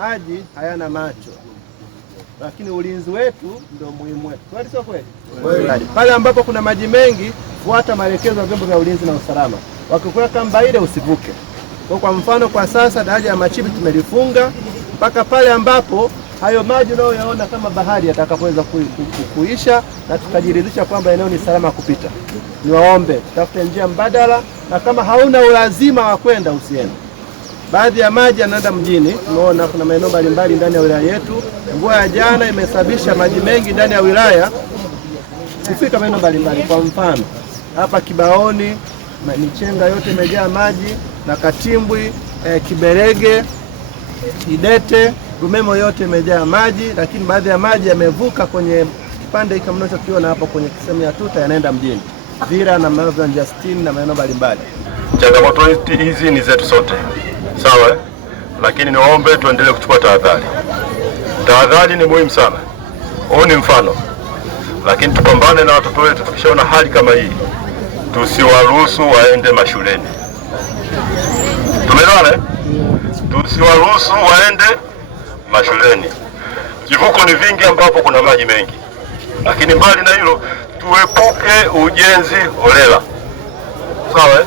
maji hayana macho, lakini ulinzi wetu ndio muhimu wetu. Kweli sio kweli? Kweli. Pale ambapo kuna maji mengi, fuata maelekezo ya vyombo vya ulinzi na usalama. Wakikuweka kamba ile usivuke. Kwa mfano kwa sasa daraja ya Machibi tumelifunga mpaka pale ambapo hayo maji unayoyaona kama bahari yatakapoweza kuisha na tukajiridhisha kwamba eneo ni salama kupita. Niwaombe tutafute njia mbadala, na kama hauna ulazima wa kwenda usiende. Baadhi ya maji yanaenda mjini. Tunaona kuna maeneo mbalimbali ndani ya wilaya yetu. Mvua ya jana imesababisha maji mengi ndani ya wilaya kufika maeneo mbalimbali. Kwa mfano hapa Kibaoni Michenga yote imejaa maji, na Katimbwi, Kiberege, Idete, Rumemo yote imejaa maji, lakini baadhi ya maji yamevuka kwenye kipande hiki mnachokiona hapo kwenye kisehemu ya tuta yanaenda mjini. Vira na maeneo ya Justin na maeneo mbalimbali. Changamoto hizi ni zetu sote. Sawa, lakini niwaombe tuendelee kuchukua tahadhari. Tahadhari ni muhimu sana. Huu ni mfano. Lakini tupambane na watoto wetu. Tukishaona hali kama hii, tusiwaruhusu waende mashuleni. Tumeelewana? Tusiwaruhusu waende mashuleni. Kivuko ni vingi ambapo kuna maji mengi. Lakini mbali na hilo, tuepuke ujenzi holela. Sawa?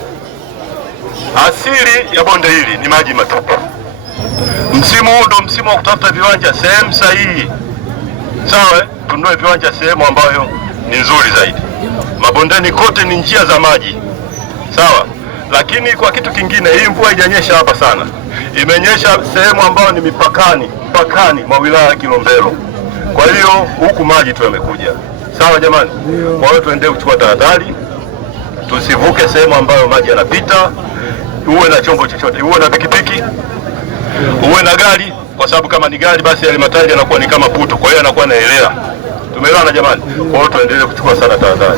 Asili ya bonde hili ni maji matupu. Msimu huu ndo msimu wa kutafuta viwanja sehemu sahihi. Sawa? Tununue viwanja sehemu ambayo ni nzuri zaidi. Mabondeni kote ni njia za maji. Sawa? Lakini kwa kitu kingine, hii mvua haijanyesha hapa sana. Imenyesha sehemu ambayo ni mipakani mwa wilaya ya Kilombero. Kwa hiyo huku maji tu yamekuja. Sawa jamani? Kwa hiyo tuendelee kuchukua tahadhari. Tusivuke sehemu ambayo maji yanapita. Uwe na chombo chochote, uwe na pikipiki, uwe na gari, kwa sababu kama ni gari basi yale matairi yanakuwa ni kama puto, kwa hiyo yanakuwa naelea. Tumeelewana jamani? Kwa hiyo tuendelee kuchukua sana tahadhari.